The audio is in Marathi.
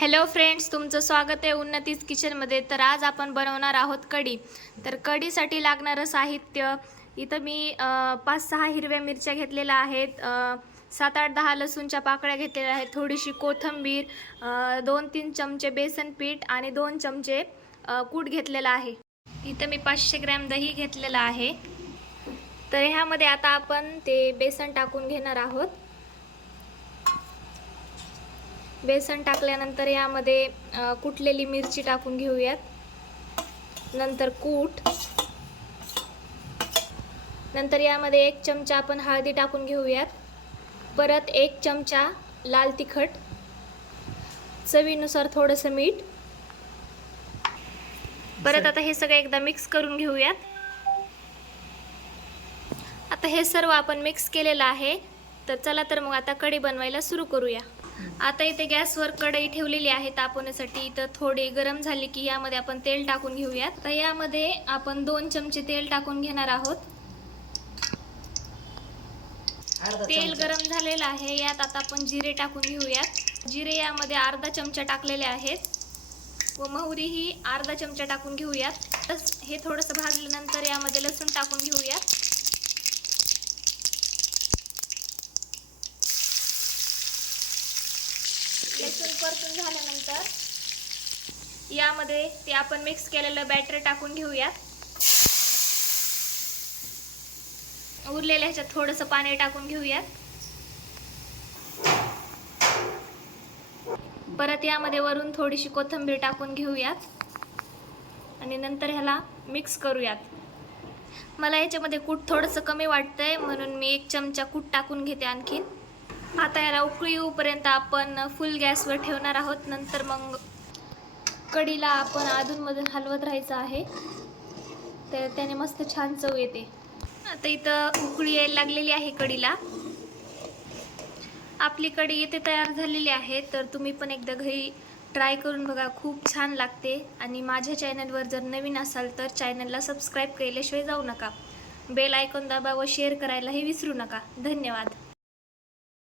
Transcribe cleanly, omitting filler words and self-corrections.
हॅलो फ्रेंड्स, तुमचं स्वागत आहे उन्नतीज किचनमध्ये। तर आज आपण बनवणार आहोत कढी। तर कढीसाठी लागणारं साहित्य इथं मी 5-6 हिरव्या मिरच्या घेतलेल्या आहेत, 7-8-10 लसूणच्या पाकळ्या घेतलेल्या आहेत, थोडीशी कोथिंबीर, 2-3 चमचे बेसन पीठ आणि 2 चमचे कूट घेतलेला आहे। इथं मी 500 ग्रॅम दही घेतलेला आहे। तर ह्यामध्ये आता आपण ते बेसन टाकून घेणार आहोत। बेसन टाकल्यानंतर यामध्ये कुटलेली मिरची टाकून घेऊयात, नंतर कूट, नंतर यामध्ये 1 चमचा आपण हळदी टाकून घेऊयात, परत 1 चमचा लाल तिखट, चवीनुसार थोडंसं मीठ, परत आता हे सगळं एकदा मिक्स करून घेऊयात। आता हे सर्व आपण मिक्स केलेलं आहे। तर चला तर मग आता कढी बनवायला सुरू करूया। आता इथे गॅसवर कढई ठेवलेली आहे तापवण्यासाठी। इथं थोडी गरम झाली की यामध्ये आपण तेल टाकून घेऊयात। तर यामध्ये आपण 2 चमचे तेल टाकून घेणार आहोत। तेल गरम झालेलं आहे, यात आता आपण जिरे टाकून घेऊयात। जिरे यामध्ये अर्धा चमचा टाकलेले आहेत व मोहरी ही अर्धा चमचा टाकून घेऊयात। हे थोडंसं भाजल्यानंतर यामध्ये लसूण टाकून घेऊयात। लसूण परतून झाल्यानंतर यामध्ये ते आपण मिक्स केलेलं बॅटर टाकून घेऊयात। उरलेल्या ह्याच्यात थोडंसं पाणी टाकून घेऊयात। परत यामध्ये वरून थोडीशी कोथिंबीर टाकून घेऊयात आणि नंतर ह्याला मिक्स करूयात। मला याच्यामध्ये कूट थोडंसं कमी वाटतंय म्हणून मी 1 चमचा कूट टाकून घेते आणखीन। आता याला उकळी येऊपर्यंत आपण फुल गॅसवर ठेवणार आहोत। नंतर मग कढीला आपण अधूनमधून हलवत राहायचं आहे, तर त्याने मस्त छान चव येते। आता इथं उकळी यायला लागलेली आहे कढीला। आपली कढी इथे तयार झालेली आहे। तर तुम्ही पण एकदा घरी ट्राय करून बघा, खूप छान लागते। आणि माझ्या चॅनलवर जर नवीन असाल तर चॅनलला सबस्क्राईब केल्याशिवाय जाऊ नका। बेल आयकॉन दाबा व शेअर करायलाही विसरू नका। धन्यवाद।